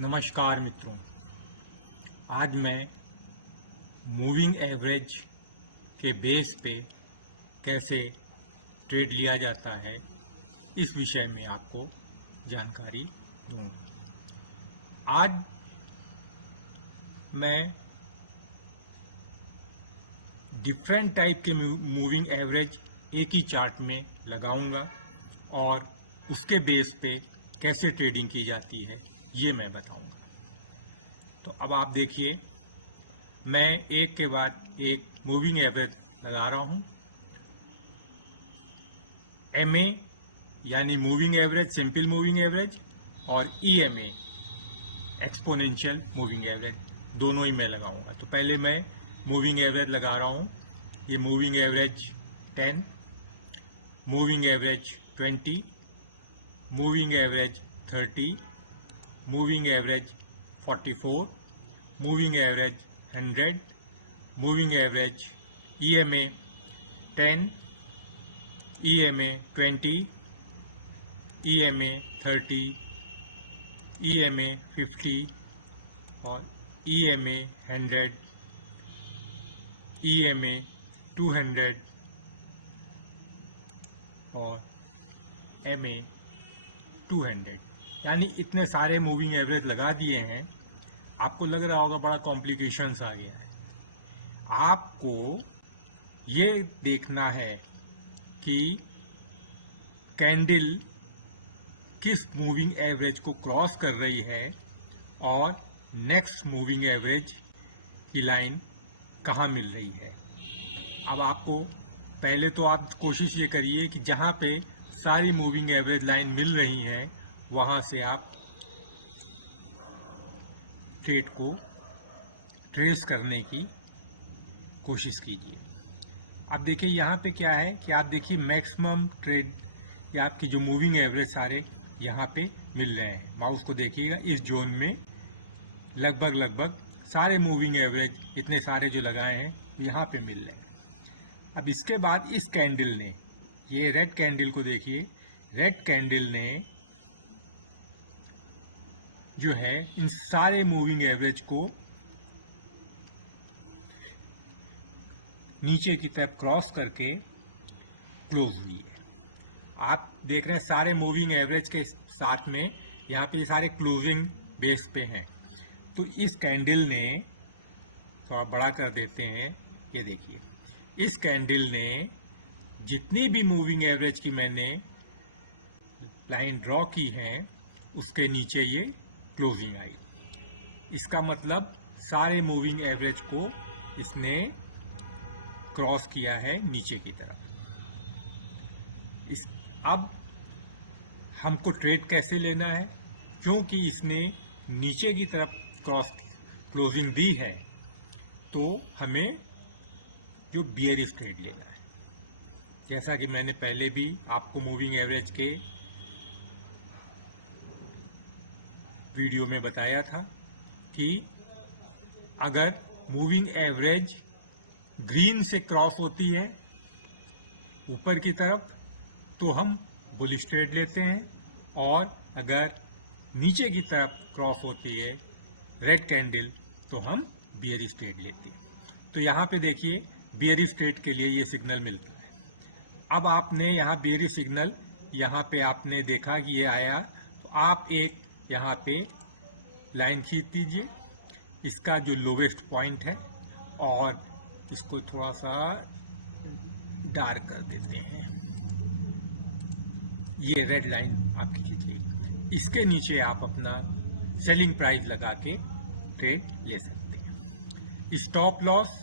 नमस्कार मित्रों, आज मैं मूविंग एवरेज के बेस पे कैसे ट्रेड लिया जाता है इस विषय में आपको जानकारी दूंगा। आज मैं डिफरेंट टाइप के मूविंग एवरेज एक ही चार्ट में लगाऊंगा और उसके बेस पे कैसे ट्रेडिंग की जाती है ये मैं बताऊंगा। तो अब आप देखिए, मैं एक के बाद एक मूविंग एवरेज लगा रहा हूं। एमए यानी moving average, simple moving average, और ईएमए एक्सपोनेंशियल मूविंग एवरेज, दोनों ही मैं लगाऊंगा। तो पहले मैं मूविंग एवरेज लगा रहा हूं। ये moving average 10, moving average 20, moving average 30, moving average 44, moving average 100, moving average EMA 10, EMA 20, EMA 30, EMA 50 और EMA 100, EMA 200 और MA 200। यानी इतने सारे मूविंग एवरेज लगा दिए हैं। आपको लग रहा होगा बड़ा कॉम्प्लिकेशंस आ गया है। आपको ये देखना है कि कैंडल किस मूविंग एवरेज को क्रॉस कर रही है और नेक्स्ट मूविंग एवरेज की लाइन कहाँ मिल रही है। अब आपको पहले तो आप कोशिश ये करिए कि जहाँ पे सारी मूविंग एवरेज लाइन मिल रही हैं वहाँ से आप ट्रेड को ट्रेस करने की कोशिश कीजिए। अब देखिए यहाँ पे क्या है कि आप देखिए मैक्सिमम ट्रेड या आपकी जो मूविंग एवरेज सारे यहाँ पे मिल रहे हैं। माउस को देखिएगा, इस जोन में लगभग सारे मूविंग एवरेज इतने सारे जो लगाए हैं यहाँ पे मिल रहे हैं। अब इसके बाद इस कैंडल ने, ये रेड कैंडल को देखिए, रेड कैंडल ने जो है इन सारे मूविंग एवरेज को नीचे की तरफ क्रॉस करके क्लोज हुई है। आप देख रहे हैं सारे मूविंग एवरेज के साथ में यहाँ पे सारे क्लोजिंग बेस पे हैं। तो इस कैंडल ने, थोड़ा बड़ा कर देते हैं, ये देखिए, इस कैंडल ने जितनी भी मूविंग एवरेज की मैंने लाइन ड्रॉ की है उसके नीचे ये क्लोजिंग आई। इसका मतलब सारे मूविंग एवरेज को इसने क्रॉस किया है नीचे की तरफ। अब हमको ट्रेड कैसे लेना है, क्योंकि इसने नीचे की तरफ क्लोजिंग दी है, तो हमें जो बियरिश ट्रेड लेना है। जैसा कि मैंने पहले भी आपको मूविंग एवरेज के वीडियो में बताया था कि अगर मूविंग एवरेज ग्रीन से क्रॉस होती है ऊपर की तरफ तो हम बुलिश ट्रेड लेते हैं, और अगर नीचे की तरफ क्रॉस होती है रेड कैंडल तो हम बियरिश ट्रेड लेते हैं। तो यहाँ पे देखिए बियरिश ट्रेड के लिए ये सिग्नल मिलता है। अब आपने यहाँ बियरिश सिग्नल यहाँ पे आपने देखा कि ये आया, तो आप एक यहाँ पे लाइन खींच दीजिए, इसका जो लोवेस्ट पॉइंट है, और इसको थोड़ा सा डार्क कर देते हैं। ये रेड लाइन आपकी खींच गई। इसके नीचे आप अपना सेलिंग प्राइस लगा के ट्रेड ले सकते हैं। स्टॉप लॉस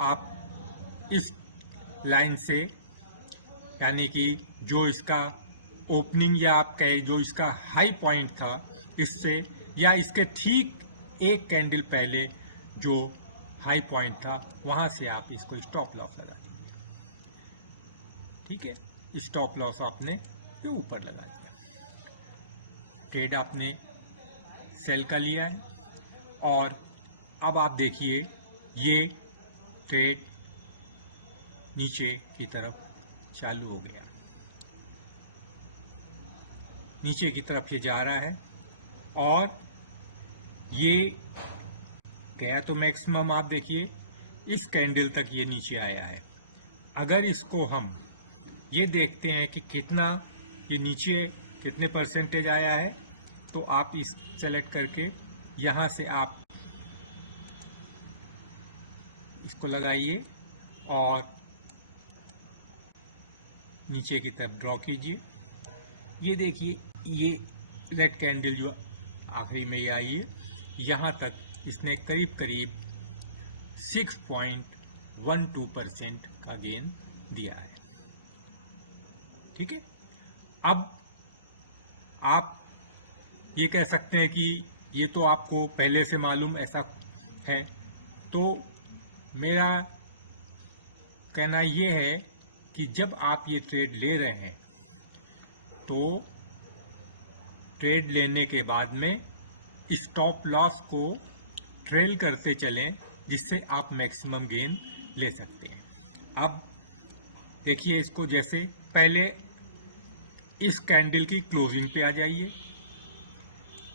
आप इस लाइन से, यानी कि जो इसका ओपनिंग या आप कहे जो इसका हाई पॉइंट था, इससे या इसके ठीक एक कैंडल पहले जो हाई पॉइंट था वहां से आप इसको स्टॉप लॉस लगा दीजिए। ठीक है, स्टॉप लॉस आपने ये ऊपर लगा दिया, ट्रेड आपने सेल का लिया है। और अब आप देखिए ये ट्रेड नीचे की तरफ चालू हो गया, नीचे की तरफ ये जा रहा है और ये गया तो मैक्सिमम आप देखिए इस कैंडल तक ये नीचे आया है। अगर इसको हम ये देखते हैं कि कितना ये नीचे कितने परसेंटेज आया है, तो आप इस सेलेक्ट करके यहाँ से आप इसको लगाइए और नीचे की तरफ ड्रॉ कीजिए। ये देखिए ये रेड कैंडल जो आखिरी में ये आई है, यहाँ तक इसने करीब करीब 6.12% का गेन दिया है। ठीक है, अब आप ये कह सकते हैं कि ये तो आपको पहले से मालूम ऐसा है, तो मेरा कहना ये है कि जब आप ये ट्रेड ले रहे हैं तो ट्रेड लेने के बाद में स्टॉप लॉस को ट्रेल करते चलें, जिससे आप मैक्सिमम गेन ले सकते हैं। अब देखिए इसको, जैसे पहले इस कैंडल की क्लोजिंग पे आ जाइए,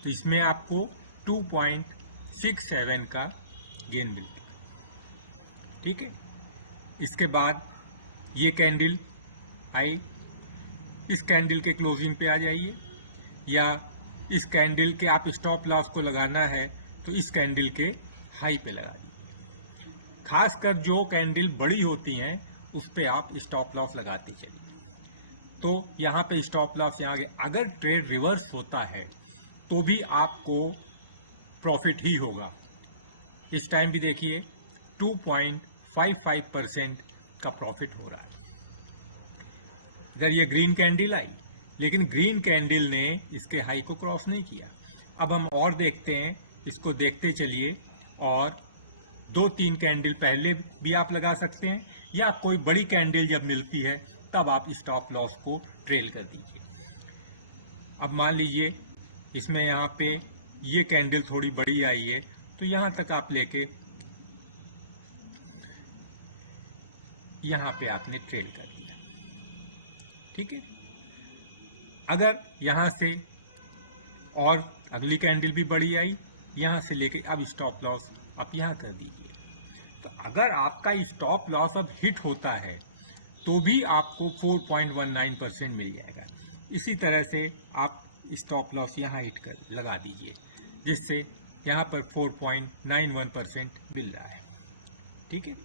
तो इसमें आपको 2.67 का गेन मिलता है। ठीक है, इसके बाद ये कैंडल आई, इस कैंडल के क्लोजिंग पे आ जाइए, या इस कैंडल के आप स्टॉप लॉस को लगाना है तो इस कैंडल के हाई पे लगा दीजिए। खासकर जो कैंडल बड़ी होती हैं उस पे आप स्टॉप लॉस लगाते चलिए। तो यहाँ पे स्टॉप लॉस यहाँ आगे, अगर ट्रेड रिवर्स होता है तो भी आपको प्रॉफिट ही होगा। इस टाइम भी देखिए 2.55% का प्रॉफिट हो रहा है। इधर ये ग्रीन कैंडल आई, लेकिन ग्रीन कैंडल ने इसके हाई को क्रॉस नहीं किया। अब हम और देखते हैं, इसको देखते चलिए, और 2-3 कैंडल पहले भी आप लगा सकते हैं, या कोई बड़ी कैंडल जब मिलती है तब आप स्टॉप लॉस को ट्रेल कर दीजिए। अब मान लीजिए इसमें यहाँ पे ये कैंडल थोड़ी बड़ी आई है, तो यहाँ तक आप लेके यहाँ पे आपने ट्रेल कर दिया। ठीक है, अगर यहाँ से और अगली कैंडल भी बड़ी आई, यहाँ से लेके अब स्टॉप लॉस आप यहाँ कर दीजिए। तो अगर आपका स्टॉप लॉस अब हिट होता है तो भी आपको 4.19% मिल जाएगा। इसी तरह से आप स्टॉप लॉस यहाँ हिट कर लगा दीजिए, जिससे यहाँ पर 4.91% मिल रहा है। ठीक है,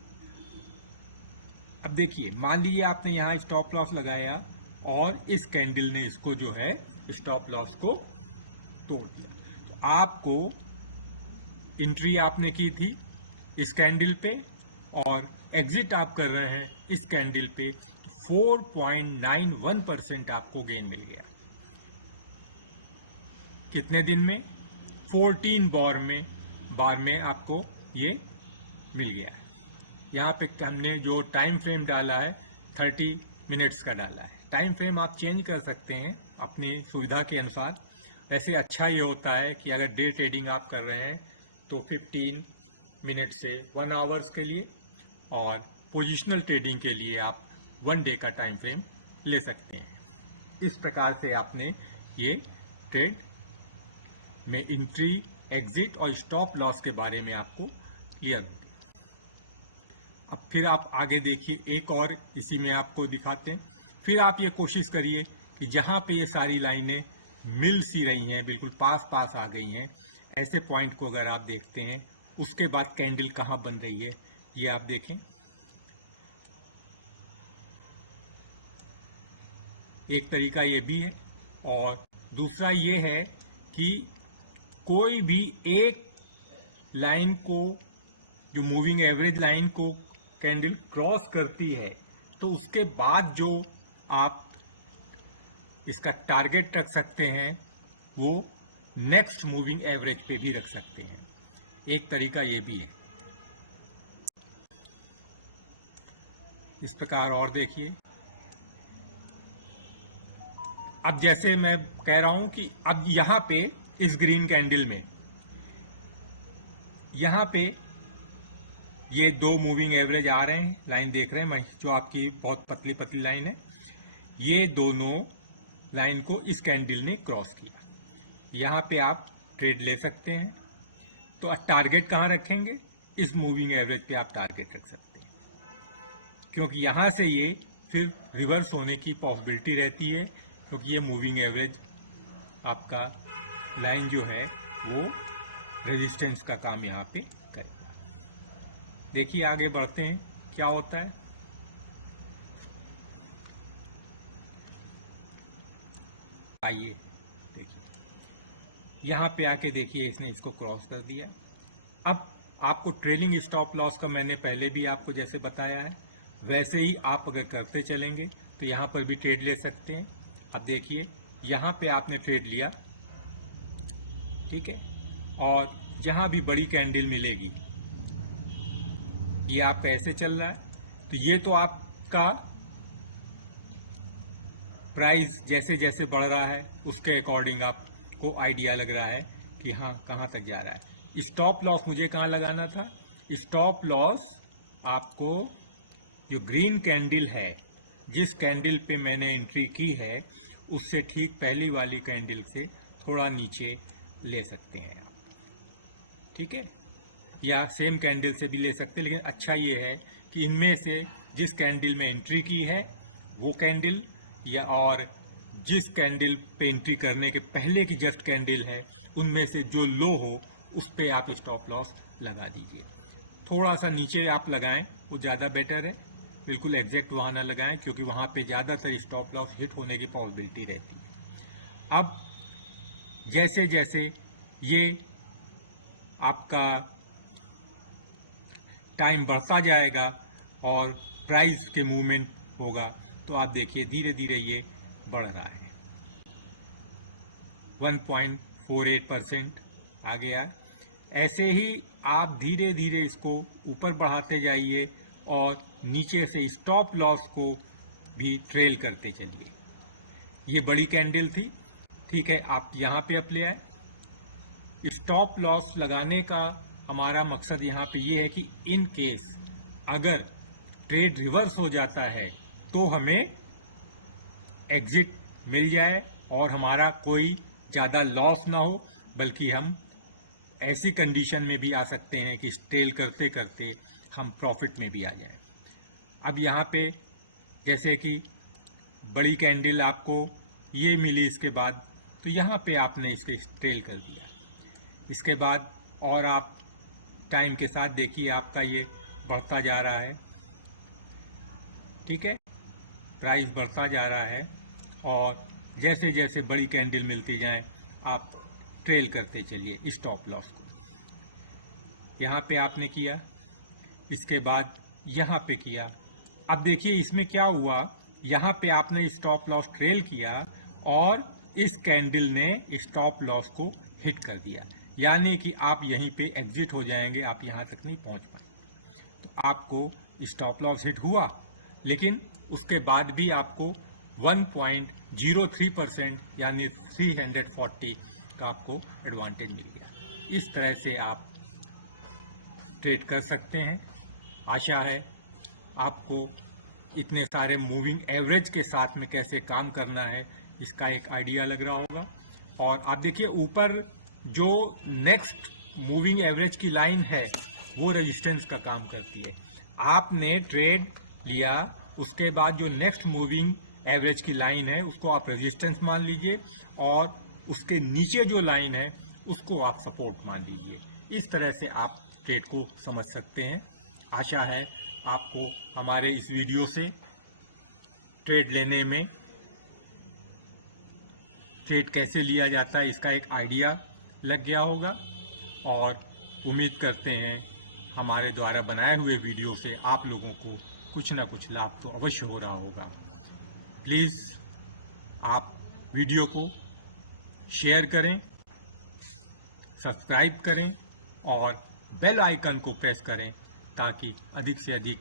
अब देखिए मान लीजिए आपने यहाँ स्टॉप लॉस लगाया और इस कैंडल ने इसको जो है स्टॉप लॉस को तोड़ दिया, तो आपको एंट्री आपने की थी इस कैंडल पे और एग्जिट आप कर रहे हैं इस कैंडल पे, 4.91% आपको गेन मिल गया। कितने दिन में? 14 बार में आपको ये मिल गया है। यहाँ पे हमने जो टाइम फ्रेम डाला है 30 मिनट्स का डाला है। टाइम फ्रेम आप चेंज कर सकते हैं अपनी सुविधा के अनुसार। वैसे अच्छा ये होता है कि अगर डे ट्रेडिंग आप कर रहे हैं तो 15 मिनट से 1 आवर्स के लिए, और पोजिशनल ट्रेडिंग के लिए आप 1 डे का टाइम फ्रेम ले सकते हैं। इस प्रकार से आपने ये ट्रेड में एंट्री, एग्जिट और स्टॉप लॉस के बारे में आपको क्लियर हो गया। अब फिर आप आगे देखिए, एक और इसी में आपको दिखाते हैं। फिर आप ये कोशिश करिए कि जहां पे ये सारी लाइनें मिल सी रही हैं, बिल्कुल पास पास आ गई हैं, ऐसे पॉइंट को अगर आप देखते हैं, उसके बाद कैंडल कहां बन रही है ये आप देखें। एक तरीका ये भी है, और दूसरा ये है कि कोई भी एक लाइन को, जो मूविंग एवरेज लाइन को कैंडल क्रॉस करती है, तो उसके बाद जो आप इसका टारगेट रख सकते हैं वो नेक्स्ट मूविंग एवरेज पे भी रख सकते हैं। एक तरीका ये भी है। इस प्रकार और देखिए, अब जैसे मैं कह रहा हूं कि अब यहां पे इस ग्रीन कैंडल में यहां पे ये 2 मूविंग एवरेज आ रहे हैं, लाइन देख रहे हैं जो आपकी बहुत पतली पतली लाइन है, ये दोनों लाइन को इस कैंडल ने क्रॉस किया। यहां पे आप ट्रेड ले सकते हैं। तो टारगेट कहाँ रखेंगे? इस मूविंग एवरेज पे आप टारगेट रख सकते हैं, क्योंकि यहाँ से ये फिर रिवर्स होने की पॉसिबिलिटी रहती है, क्योंकि ये मूविंग एवरेज आपका लाइन जो है वो रेजिस्टेंस का काम यहाँ पे करेगा। देखिए आगे बढ़ते हैं क्या होता है। आइए देखिए, यहाँ पे आके देखिए इसने इसको क्रॉस कर दिया। अब आपको ट्रेलिंग स्टॉप लॉस का मैंने पहले भी आपको जैसे बताया है, वैसे ही आप अगर करते चलेंगे तो यहाँ पर भी ट्रेड ले सकते हैं। अब देखिए यहाँ पे आपने ट्रेड लिया, ठीक है, और जहाँ भी बड़ी कैंडल मिलेगी, ये आपका ऐसे चल रहा है, तो ये तो आपका प्राइस जैसे जैसे बढ़ रहा है उसके अकॉर्डिंग आपको आइडिया लग रहा है कि हाँ कहाँ तक जा रहा है। स्टॉप लॉस मुझे कहाँ लगाना था? स्टॉप लॉस आपको जो ग्रीन कैंडल है, जिस कैंडल पे मैंने एंट्री की है, उससे ठीक पहली वाली कैंडल से थोड़ा नीचे ले सकते हैं आप, ठीक है, या सेम कैंडल से भी ले सकते हैं। लेकिन अच्छा ये है कि इनमें से जिस कैंडल में एंट्री की है वो कैंडल, या और जिस कैंडल पे एंट्री करने के पहले की जस्ट कैंडल है, उनमें से जो लो हो उस पे आप स्टॉप लॉस लगा दीजिए। थोड़ा सा नीचे आप लगाएं, वो ज़्यादा बेटर है। बिल्कुल एग्जैक्ट वहाँ ना लगाएं, क्योंकि वहाँ पे ज़्यादातर स्टॉप लॉस हिट होने की पॉसिबिलिटी रहती है। अब जैसे जैसे ये आपका टाइम बढ़ता जाएगा और प्राइस के मूवमेंट होगा, तो आप देखिए धीरे धीरे ये बढ़ रहा है, 1.48% आ गया। ऐसे ही आप धीरे धीरे इसको ऊपर बढ़ाते जाइए और नीचे से स्टॉप लॉस को भी ट्रेल करते चलिए। ये बड़ी कैंडल थी, ठीक है, आप यहाँ पे अप ले आए। स्टॉप लॉस लगाने का हमारा मकसद यहाँ पे ये है कि इन केस अगर ट्रेड रिवर्स हो जाता है तो हमें एग्जिट मिल जाए और हमारा कोई ज़्यादा लॉस ना हो, बल्कि हम ऐसी कंडीशन में भी आ सकते हैं कि ट्रेल करते करते हम प्रॉफिट में भी आ जाएं। अब यहाँ पे जैसे कि बड़ी कैंडल आपको ये मिली इसके बाद, तो यहाँ पे आपने इसके ट्रेल कर दिया। इसके बाद और आप टाइम के साथ देखिए आपका ये बढ़ता जा रहा है, ठीक है, प्राइस बढ़ता जा रहा है, और जैसे जैसे बड़ी कैंडल मिलती जाए आप ट्रेल करते चलिए स्टॉप लॉस को। यहाँ पे आपने किया, इसके बाद यहाँ पे किया। अब देखिए इसमें क्या हुआ, यहाँ पे आपने स्टॉप लॉस ट्रेल किया और इस कैंडल ने स्टॉप लॉस को हिट कर दिया, यानी कि आप यहीं पे एग्जिट हो जाएंगे, आप यहाँ तक नहीं पहुँच पाए। तो आपको स्टॉप लॉस हिट हुआ, लेकिन उसके बाद भी आपको 1.03% यानी 340 का आपको एडवांटेज मिल गया। इस तरह से आप ट्रेड कर सकते हैं। आशा है आपको इतने सारे मूविंग एवरेज के साथ में कैसे काम करना है इसका एक आइडिया लग रहा होगा। और आप देखिए ऊपर जो नेक्स्ट मूविंग एवरेज की लाइन है वो रेजिस्टेंस का काम करती है। आपने ट्रेड लिया, उसके बाद जो नेक्स्ट मूविंग एवरेज की लाइन है उसको आप रेजिस्टेंस मान लीजिए, और उसके नीचे जो लाइन है उसको आप सपोर्ट मान लीजिए। इस तरह से आप ट्रेड को समझ सकते हैं। आशा है आपको हमारे इस वीडियो से ट्रेड लेने में, ट्रेड कैसे लिया जाता है इसका एक आइडिया लग गया होगा, और उम्मीद करते हैं हमारे द्वारा बनाए हुए वीडियो से आप लोगों को कुछ ना कुछ लाभ तो अवश्य हो रहा होगा। प्लीज़ आप वीडियो को शेयर करें, सब्सक्राइब करें और बेल आइकन को प्रेस करें, ताकि अधिक से अधिक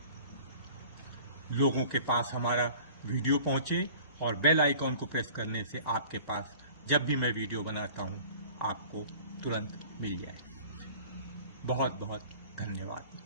लोगों के पास हमारा वीडियो पहुंचे, और बेल आइकन को प्रेस करने से आपके पास जब भी मैं वीडियो बनाता हूं आपको तुरंत मिल जाए। बहुत बहुत धन्यवाद।